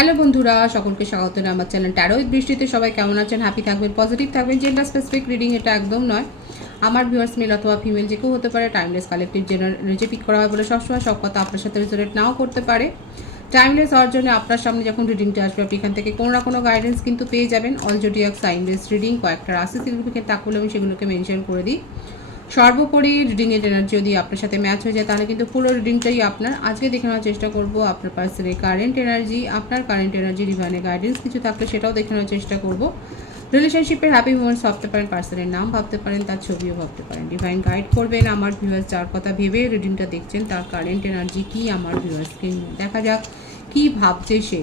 Hello বন্ধুরা, সকলকে স্বাগত আমার চ্যানেল ট্যারো উইথ বৃষ্টিতে। সবাই কেমন আছেন? হ্যাপি থাকবেন, পজিটিভ থাকবেন। জেন্ডার স্পেসিফিক রিডিং এটা একদম নয়। আমার ভিউয়ার্স মেল অথবা ফিমেল যে কেউ হতে পারে। টাইমলেস কালেক্টিভ জেনারেল যে পিক করা হয় বলে সবসময় সব কথা আপনার সাথে রেজোনেট নাও করতে পারে। টাইমলেস হওয়ার জন্য আপনার সামনে যখন রিডিংটা আসবে আপনি এখান থেকে কোনো না কোনো গাইডেন্স কিন্তু পেয়ে যাবেন। All zodiac sign base reading, কয়েকটা রাশি সিগনিফিকেন্ট তাকলে আমি সেগুলোকে মেনশন করে দিই। সর্বোপরি রিডিংয়ের এনার্জি যদি আপনার সাথে ম্যাচ হয়ে যায় তাহলে কিন্তু পুরো রিডিংটাই আপনার। আজকে দেখে নেওয়ার চেষ্টা করব আপনার পার্সনের কারেন্ট এনার্জি, আপনার কারেন্ট এনার্জি ডিভাইনের গাইডেন্স কিছু থাকলে সেটাও দেখে নেওয়ার চেষ্টা করব। রিলেশনশিপের হ্যাপি মোমেন্টস ভাবতে পারেন, পার্সনের নাম ভাবতে পারেন, তার ছবিও ভাবতে পারেন। ডিভাইন গাইড করবেন আমার ভিউয়ার্স যার কথা ভেবে রিডিংটা দেখছেন তার কারেন্ট এনার্জি কি আমার ভিউয়ার্সকে দেখা যাক কি ভাবছে সে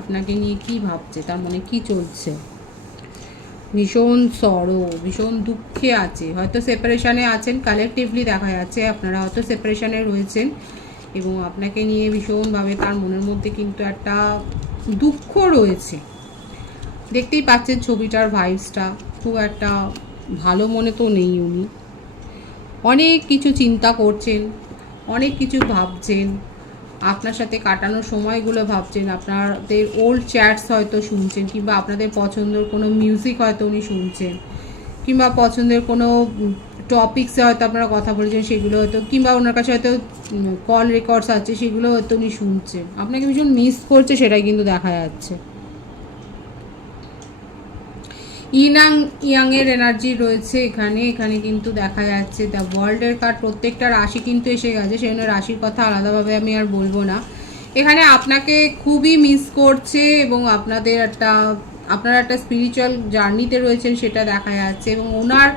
আপনাকে নিয়ে, কি ভাবছে, তার মনে কি চলছে। ভীষণ সরো, ভীষণ দুঃখে আছে, হয়তো সেপারেশনে আছেন। কালেকটিভলি দেখা যাচ্ছে আপনারা হয়তো সেপারেশনে রয়েছেন এবং আপনাকে নিয়ে ভীষণভাবে তার মনের মধ্যে কিন্তু একটা দুঃখ রয়েছে। দেখতেই পাচ্ছেন ছবিটার ভাইবসটা খুব একটা ভালো মনে তো নেই। উনি অনেক কিছু চিন্তা করছেন, অনেক কিছু ভাবছেন, আপনার সাথে কাটানোর সময়গুলো ভাবছেন, আপনাদের ওল্ড চ্যাটস হয়তো শুনছেন, কিংবা আপনাদের পছন্দের কোনো মিউজিক হয়তো উনি শুনছেন, কিংবা পছন্দের কোনো টপিক্সে হয়তো আপনারা কথা বলেছেন সেগুলো হয়তো, কিংবা ওনার কাছে হয়তো কল রেকর্ডস আছে সেগুলো হয়তো উনি শুনছেন। আপনাকে ভীষণ মিস করছে সেটাই কিন্তু দেখা যাচ্ছে। ইয়াংয়ের এনার্জি রয়েছে এখানে। এখানে কিন্তু দেখা যাচ্ছে দ্য ওয়ার্ল্ডের কার্ড, প্রত্যেকটা রাশি কিন্তু এসে গেছে, সেই জন্য রাশির কথা আলাদাভাবে আমি আর বলবো না। এখানে আপনাকে খুবই মিস করছে এবং আপনারা একটা স্পিরিচুয়াল জার্নিতে রয়েছেন সেটা দেখা যাচ্ছে এবং ওনার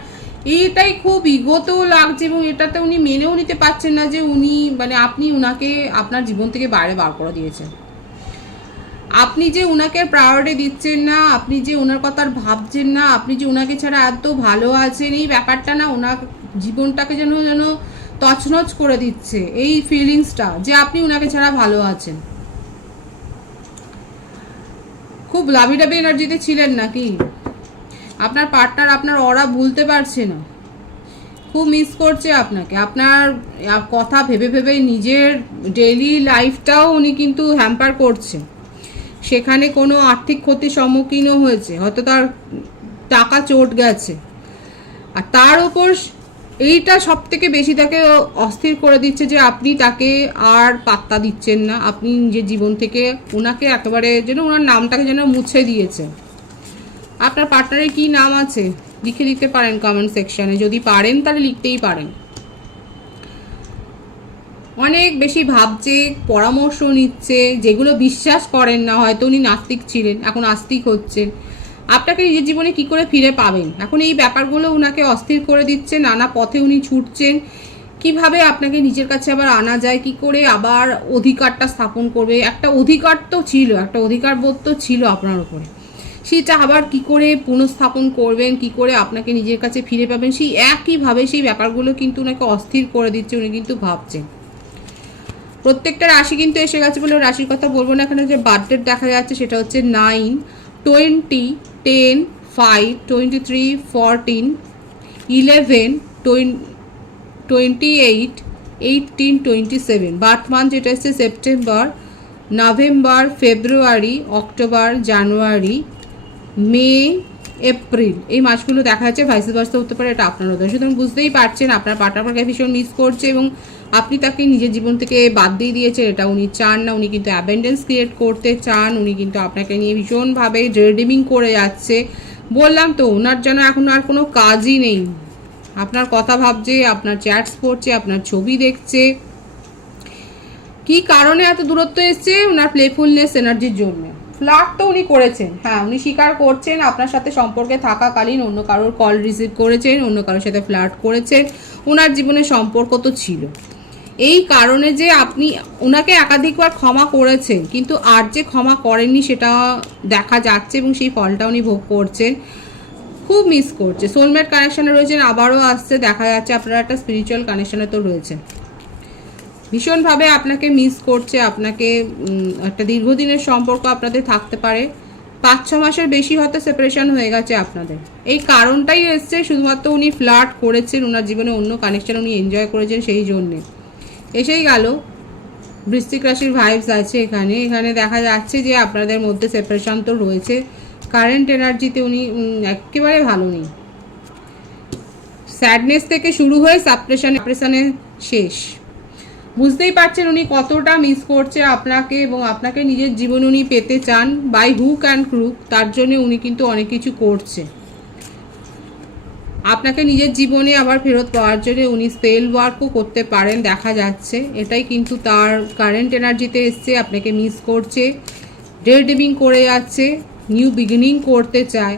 এইটাই খুব ইগোতেও লাগছে এবং এটাতে উনি মেনেও নিতে পারছেন না যে উনি আপনি উনাকে আপনার জীবন থেকে বাইরে বার করে দিয়েছেন। আপনি যে উনাকে প্রায়োরিটি দিচ্ছেন না, আপনি যে ওনার কথা ভাবছেন না, আপনি যে উনাকে ছাড়া এত ভালো আছেন, এই ব্যাপারটা না ওনার জীবনটাকে যেন যেন তছনছ করে দিচ্ছে। এই ফিলিংসটা যে আপনি উনাকে ছাড়া ভালো আছেন। খুব লাভিডাবি এনার্জিতে ছিলেন নাকি? আপনার পার্টনার আপনার অরা ভুলতে পারছে না, খুব মিস করছে আপনাকে। আপনার কথা ভেবে ভেবে নিজের ডেইলি লাইফটাও উনি কিন্তু হ্যাম্পার করছে। সেখানে কোনো আর্থিক ক্ষতির সম্মুখীনও হয়েছে, হয়তো তার টাকা চোট গেছে, আর তার ওপর এইটা সব থেকে বেশি তাকে অস্থির করে দিচ্ছে যে আপনি তাকে আর পাত্তা দিচ্ছেন না। আপনি নিজের জীবন থেকে ওনাকে একেবারে যেন ওনার নামটাকে যেন মুছে দিয়েছে। আপনার পার্টনারের কি নাম আছে লিখে দিতে পারেন কমেন্ট সেকশানে, যদি পারেন তাহলে লিখতেই পারেন। অনেক বেশি ভাবছে, পরামর্শ নিচ্ছে, যেগুলো বিশ্বাস করেন না। হয়তো উনি নাস্তিক ছিলেন, এখন আস্তিক হচ্ছেন। আপনাকে নিজের জীবনে কি করে ফিরে পাবেন, এখন এই ব্যাপারগুলো ওনাকে অস্থির করে দিচ্ছে। নানা পথে উনি ছুটছেন, কিভাবে আপনাকে নিজের কাছে আবার আনা যায়, কি করে আবার অধিকারটা স্থাপন করবে। একটা অধিকার তো ছিল, একটা অধিকার বোধ তো ছিল আপনার উপরে, সেটা আবার কি করে পুনঃস্থাপন করবেন, কি করে আপনাকে নিজের কাছে ফিরে পাবেন, সেই একইভাবে সেই ব্যাপারগুলো কিন্তু ওনাকে অস্থির করে দিচ্ছে। উনি কিন্তু ভাবছেন। প্রত্যেকটা রাশি কিন্তু এসে গেছে বলে রাশির কথা বলবো না। এখানে যে বার্থডেট দেখা যাচ্ছে সেটা হচ্ছে 9, 20, 10, 5, 23, 14, 11, 28, 18, 27। বার্থ মান্থ যেটা হচ্ছে সেপ্টেম্বর, নভেম্বর, ফেব্রুয়ারি, অক্টোবর, জানুয়ারি, মে, এপ্রিল, এই মাসগুলো দেখা যাচ্ছে। ভাইস ভার্সা হতে পারে, এটা আপনার উদ্দেশ্য। সুতরাং বুঝতেই পারছেন আপনার পার্টনারকে ভীষণ মিস করছে এবং আপনি তাকে নিজের জীবন থেকে বাদ দিয়ে দিয়েছেন, এটা উনি চান না। উনি কিন্তু অ্যাবেন্ডেন্স ক্রিয়েট করতে চান, উনি কিন্তু আপনাকে নিয়ে ভীষণভাবে রিডিমিং করে যাচ্ছে। বললাম তো ওনার যেন এখন আর কোনো কাজই নেই। আপনার কথা ভাবছে, আপনার চ্যাটস পড়ছে, আপনার ছবি দেখছে। কি কারণে এত দূরত্ব এসছে? ওনার প্লেফুলনেস এনার্জির জন্য। ফ্লার্ট তো উনি করেছেন, হ্যাঁ উনি স্বীকার করছেন আপনার সাথে সম্পর্কে থাকাকালীন অন্য কারোর কল রিসিভ করেছেন, অন্য কারোর সাথে ফ্লার্ট করেছেন। ওনার জীবনে সম্পর্ক তো ছিল, এই কারণে যে আপনি ওনাকে একাধিকবার ক্ষমা করেছেন, কিন্তু আর যে ক্ষমা করেননি সেটা দেখা যাচ্ছে এবং সেই ফলটা উনি ভোগ করছেন। খুব মিস করছে। সোলমেট কানেকশানে রয়েছেন, আবারও আসছে, দেখা যাচ্ছে আপনারা একটা স্পিরিচুয়াল কানেকশানে তো রয়েছে। ভীষণভাবে আপনাকে মিস করছে। আপনাকে একটা দীর্ঘদিনের সম্পর্ক আপনাদের থাকতে পারে, 5-6 মাসের বেশি হয়তো সেপারেশন হয়ে গেছে আপনাদের। এই কারণটাই এসছে শুধুমাত্র উনি ফ্লার্ট করেছেন, ওনার জীবনে অন্য কানেকশন উনি এনজয় করেছেন, সেই জন্যে এসেই গেল। বৃশ্চিক রাশির ভাইবস আছে এখানে। এখানে দেখা যাচ্ছে যে আপনাদের মধ্যে সেপারেশন তো রয়েছে। কারেন্ট এনার্জিতে উনি একেবারে ভালো নেই। স্যাডনেস থেকে শুরু হয়ে সাপ্রেশনে শেষ। বুঝতেই পারছেন উনি কতটা মিস করছে আপনাকে, এবং আপনাকে নিজের জীবনে উনি পেতে চান বাই হুক অ্যান্ড ক্রুক। তার জন্য উনি কিন্তু অনেক কিছু করছে। আপনাকে নিজের জীবনে আবার ফেরত পাওয়ার জন্য উনি স্পেল ওয়ার্কও করতে পারেন দেখা যাচ্ছে। এটাই কিন্তু তার কারেন্ট এনার্জিতে এসছে। আপনাকে মিস করছে, ডে ড্রিমিং করে যাচ্ছে, নিউ বিগিনিং করতে চায়।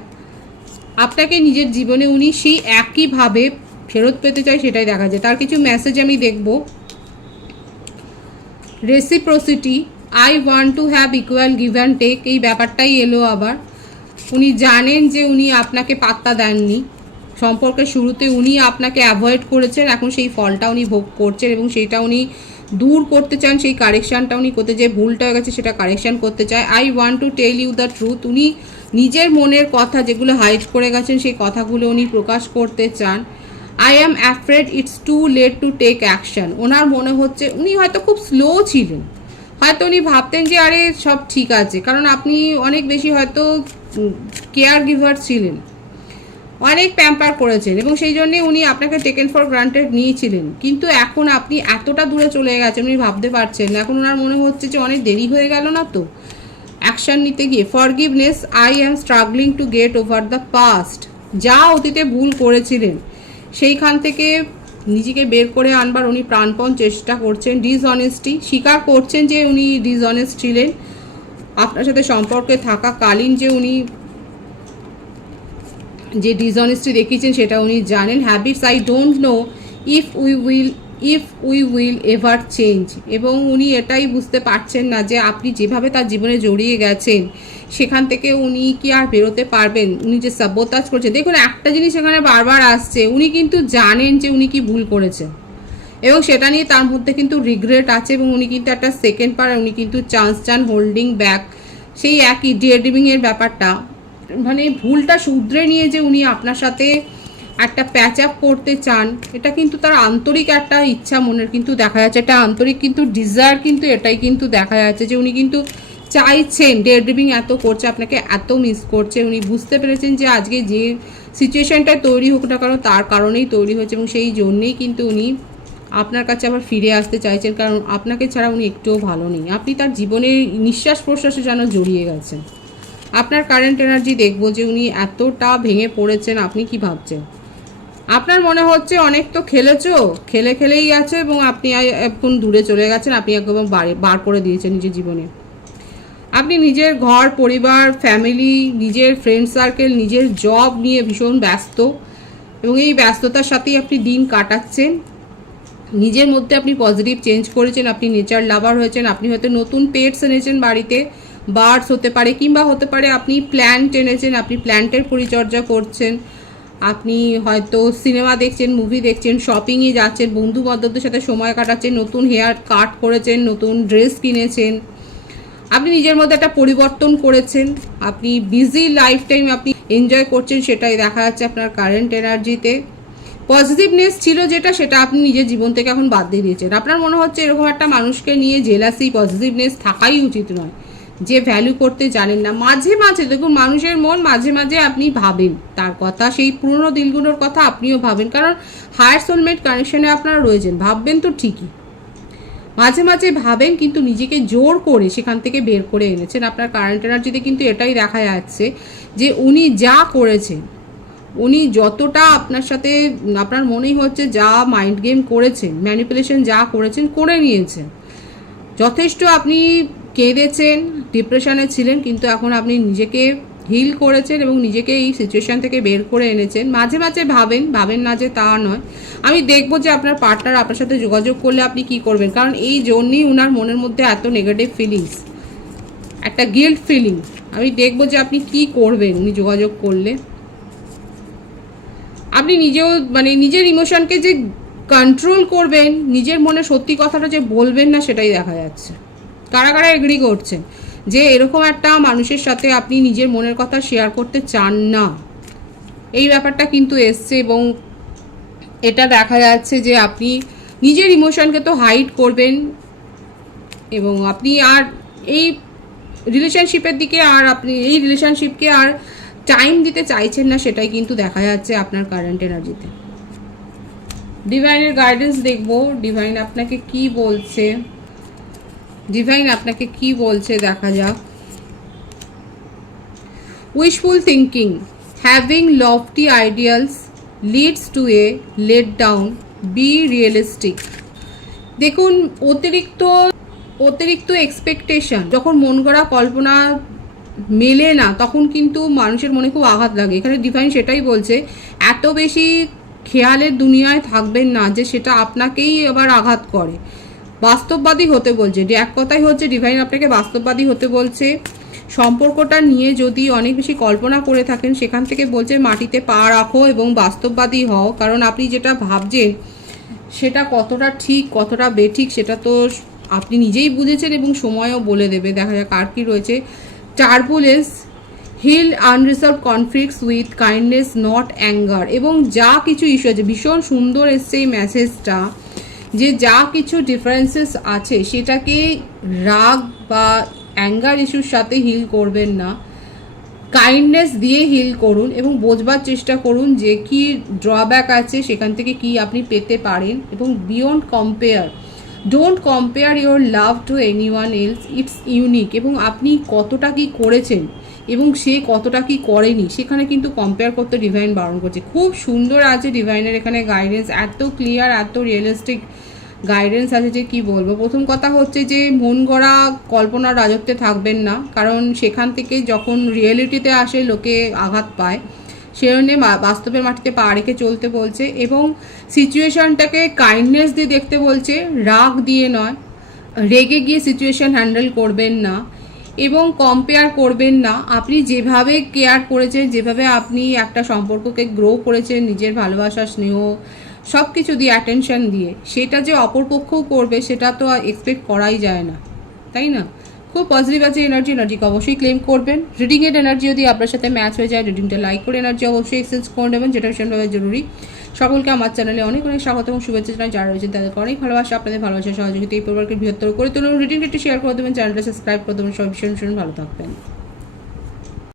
আপনাকে নিজের জীবনে উনি সেই একইভাবে ফেরত পেতে চায়, সেটাই দেখা যায়। তার কিছু মেসেজ আমি দেখব। Reciprocity, I want to have equal give and take, এই ব্যাপারটাই এলো আবার। উনি জানেন যে উনি আপনাকে পাত্তা দেননি, সম্পর্কের শুরুতে উনি আপনাকে অ্যাভয়েড করেছেন, এখন সেই ফলটা উনি ভোগ করছেন এবং সেইটা উনি দূর করতে চান। সেই কারেকশানটা উনি করতে, যে ভুলটা হয়ে গেছে সেটা কারেকশান করতে চায়। I want to tell you the truth, উনি নিজের মনের কথা যেগুলো হাইড করে গেছেন সেই কথাগুলো উনি প্রকাশ করতে চান। I am afraid it's too late to take action, ওনার মনে হচ্ছে উনি হয়তো খুব স্লো ছিলেন, হয়তো উনি ভাবতেন যে আরে সব ঠিক আছে, কারণ আপনি অনেক বেশি হয়তো কেয়ার গিভার ছিলেন, অনেক প্যাম্পার করেছেন এবং সেই জন্যে উনি আপনাকে টেকেন ফর গ্রান্টেড নিয়েছিলেন। কিন্তু এখন আপনি এতটা দূরে চলে গেছেন উনি ভাবতে পারছেন না। এখন ওনার মনে হচ্ছে যে অনেক দেরি হয়ে গেল না তো অ্যাকশান নিতে গিয়ে। Forgiveness, I am struggling to get over the past, যা অতীতে ভুল করেছিলেন সেইখান থেকে নিজেকে বের করে আনবার উনি প্রাণপণ চেষ্টা করছেন। ডিসঅনেস্টি, স্বীকার করছেন যে উনি ডিসঅনেস্ট ছিলেন আপনার সাথে সম্পর্কে থাকাকালীন, যে উনি যে ডিসঅনেস্টি দেখিয়েছেন সেটা উনি জানেন। Habits, I don't know if we will ever change, এবং উনি এটাই বুঝতে পারছেন না যে আপনি যেভাবে তার জীবনে জড়িয়ে গেছেন সেখান থেকে উনি কি আর বেরোতে পারবেন। উনি যে সাবোতাজ করছে, দেখুন একটা জিনিস এখানে বারবার আসছে, উনি কিন্তু জানেন যে উনি কি ভুল করেছেন এবং সেটা নিয়ে তার মধ্যে কিন্তু রিগ্রেট আছে, এবং উনি কিন্তু একটা সেকেন্ড পার, উনি কিন্তু চান্স চান, হোল্ডিং ব্যাক, সেই একই ডে ড্রিমিং এর ব্যাপারটা, মানে ভুলটা শুধরে নিয়ে যে উনি আপনার সাথে একটা প্যাচ আপ করতে চান, এটা কিন্তু তার আন্তরিক একটা ইচ্ছা মনের কিন্তু দেখা যাচ্ছে, একটা আন্তরিক কিন্তু ডিজায়ার কিন্তু এটাই কিন্তু দেখা যাচ্ছে যে উনি কিন্তু চাইছেন। ডে ড্রিমিং এত করছে, আপনাকে এত মিস করছে, উনি বুঝতে পেরেছেন যে আজকে যে সিচুয়েশনটা তৈরি হোক না কারণ তার কারণেই তৈরি হয়েছে, এবং সেই জন্যেই কিন্তু উনি আপনার কাছে আবার ফিরে আসতে চাইছেন, কারণ আপনাকে ছাড়া উনি একটুও ভালো নেই। আপনি তার জীবনের নিঃশ্বাস প্রশ্বাসে যেন জড়িয়ে গেছেন। আপনার কারেন্ট এনার্জি দেখবো যে উনি এতটা ভেঙে পড়েছেন, আপনি কি ভাবছেন? আপনার মনে হচ্ছে অনেক তো খেলেছো, খেলেই আছে এবং আপনি এখন দূরে চলে গেছেন, আপনি একদম বার করে দিয়েছেন নিজের জীবনে। আপনি নিজের ঘর পরিবার ফ্যামিলি, নিজের ফ্রেন্ড সার্কেল, নিজের জব নিয়ে ভীষণ ব্যস্ত, এবং এই ব্যস্ততার সাথেই আপনি দিন কাটাচ্ছেন। নিজের মধ্যে আপনি পজিটিভ চেঞ্জ করেছেন, আপনি নেচার লাভার হয়েছেন, আপনি হয়তো নতুন পেটস এনেছেন বাড়িতে, বার্ডস হতে পারে, কিংবা হতে পারে আপনি প্ল্যান্ট এনেছেন, আপনি প্ল্যান্টের পরিচর্যা করছেন, আপনি হয়তো সিনেমা দেখছেন, মুভি দেখছেন, শপিংয়ে যাচ্ছেন, বন্ধু বান্ধবদের সাথে সময় কাটাচ্ছেন, নতুন হেয়ার কাট করেছেন, নতুন ড্রেস কিনেছেন, আপনি নিজের মধ্যে একটা পরিবর্তন করেছেন, আপনি বিজি লাইফ টাইম আপনি এনজয় করছেন, সেটাই দেখা যাচ্ছে আপনার কারেন্ট এনার্জিতে। পজিটিভনেস ছিল যেটা, সেটা আপনি নিজের জীবন থেকে এখন বাদ দিয়ে দিয়েছেন। আপনার মনে হচ্ছে এরকম একটা মানুষকে নিয়ে জেলাসি, পজিটিভনেস থাকাই উচিত নয়, যে ভ্যালু করতে জানেন না। মাঝে মাঝে দেখুন মানুষের মন, মাঝে মাঝে আপনি ভাবেন তার কথা, সেই পুরনো দিনগুলোর কথা আপনিও ভাবেন, কারণ হায়ার সোলমেট কানেকশনে আপনারা রয়েছেন, ভাববেন তো ঠিকই, মাঝে মাঝে ভাবেন, কিন্তু নিজেকে জোর করে সেখান থেকে বের করে এনেছেন। আপনার কারেন্ট এনার্জিতে কিন্তু এটাই দেখা যাচ্ছে যে উনি যা করেছেন, উনি যতটা আপনার সাথে, আপনার মনেই হচ্ছে যা মাইন্ড গেম করেছেন, ম্যানিপুলেশন যা করেছেন করে নিয়েছেন। যথেষ্ট আপনি কেঁদেছেন, ডিপ্রেশনে ছিলেন, কিন্তু এখন আপনি নিজেকে হিল করেছেন এবং নিজেকে এই সিচুয়েশান থেকে বের করে এনেছেন। মাঝে মাঝে ভাবেন না যে তা নয়। আমি দেখবো যে আপনার পার্টনার আপনার সাথে যোগাযোগ করলে আপনি কি করবেন, কারণ এই জন্যই ওনার মনের মধ্যে এত নেগেটিভ ফিলিংস, একটা গিল্ট ফিলিং। আমি দেখবো যে আপনি কি করবেন উনি যোগাযোগ করলে। আপনি নিজেও মানে নিজের ইমোশনকে যে কন্ট্রোল করবেন, নিজের মনে সত্যি কথাটা যে বলবেন না, সেটাই দেখা যাচ্ছে। কারা কারা এগ্রি করছেন যে এরকম একটা মানুষের সাথে আপনি নিজের মনের কথা শেয়ার করতে চান না, এই ব্যাপারটা কিন্তু এসছে, এবং এটা দেখা যাচ্ছে যে আপনি নিজের ইমোশনকে তো হাইড করবেন, এবং আপনি আর এই রিলেশনশিপের দিকে আর আপনি এই রিলেশনশিপকে আর টাইম দিতে চাইছেন না, সেটাই কিন্তু দেখা যাচ্ছে আপনার কারেন্ট এনার্জিতে। ডিভাইনের গাইডেন্স দেখবো, ডিভাইন আপনাকে কি বলছে, ডিভাইন আপনাকে কি বলছে দেখা যাক। Wishful thinking, having lofty ideals leads to a let down, be realistic. দেখুন, অতিরিক্ত এক্সপেকটেশন, যখন মন গড়া কল্পনা মেলে না তখন কিন্তু মানুষের মনে খুব আঘাত লাগে। এখানে ডিভাইন সেটাই বলছে, এত বেশি খেয়ালের দুনিয়ায় থাকবেন না যে সেটা আপনাকেই আবার আঘাত করে। বাস্তববাদী হতে বলছে, এক কথাই হচ্ছে ডিভাইন আপনাকে বাস্তববাদী হতে বলছে। সম্পর্কটা নিয়ে যদি অনেক বেশি কল্পনা করে থাকেন, সেখান থেকে বলছে মাটিতে পা রাখো এবং বাস্তববাদী হও, কারণ আপনি যেটা ভাবছেন সেটা কতটা ঠিক কতটা বেঠিক সেটা তো আপনি নিজেই বুঝেছেন এবং সময়ও বলে দেবে। দেখা যাক আর কি রয়েছে। Turbulence, heal unresolved conflicts with kindness not anger. এবং যা কিছু ইস্যু আছে, ভীষণ সুন্দর এসছে এই মেসেজটা, যে যা কিছু ডিফারেন্সেস আছে সেটাকে রাগ বা অ্যাঙ্গার ইস্যুর সাথে হিল করবেন না, কাইন্ডনেস দিয়ে হিল করুন এবং বোঝবার চেষ্টা করুন যে কি ড্রব্যাক আছে, সেখান থেকে কি আপনি পেতে পারেন। এবং beyond compare, don't compare your love to anyone else, it's unique. এবং আপনি কতটা কি করেছেন এবং সে কতটা কি করেনি সেখানে কিন্তু কম্পেয়ার করতে ডিভাইন বারণ করছে। খুব সুন্দর আছে ডিভাইনের এখানে গাইডেন্স, এত ক্লিয়ার এত রিয়েলিস্টিক গাইডেন্স আছে যে কি বলবো। প্রথম কথা হচ্ছে যে মন গড়া কল্পনার রাজত্বে থাকবেন না, কারণ সেখান থেকে যখন রিয়েলিটিতে আসে লোকে আঘাত পায়। সেজন্যে বাস্তবের মাটিতে পা রেখে চলতে বলছে এবং সিচুয়েশনটাকে কাইন্ডনেস দিয়ে দেখতে বলছে, রাগ দিয়ে নয়। রেগে গিয়ে সিচুয়েশন হ্যান্ডেল করবেন না এবং কম্পেয়ার করবেন না। আপনি যেভাবে কেয়ার করেছেন, যেভাবে আপনি একটা সম্পর্ককে গ্রো করেছেন নিজের ভালোবাসা স্নেহ সব কিছু দিয়ে অ্যাটেনশন দিয়ে, সেটা যে অপরপক্ষও করবে সেটা তো এক্সপেক্ট করাই যায় না, তাই না? খুব পজিটিভ আছে এনার্জিকে অবশ্যই ক্লেম করবেন। রিডিংয়ের এনার্জি যদি আপনার সাথে ম্যাচ হয়ে যায়, রিডিংটা লাইক করে এনার্জি অবশ্যই এক্সচেঞ্জ করে নেবেন, যেটা ভীষণভাবে জরুরি। সকলকে আমার চ্যানেলে অনেক অনেক স্বাগত এবং শুভেচ্ছা জানাই। যারা রয়েছেন তাদেরকে অনেক ভালোবাসা, আপনাদের ভালোবাসা সহযোগিতা এই পরিবারকে বৃহত্তর করে তুলুন। রিডিংটি একটু শেয়ার করে দেবেন, চ্যানেলটা সাবস্ক্রাইব করে দেবেন। সব ভীষণ ভালো থাকবেন।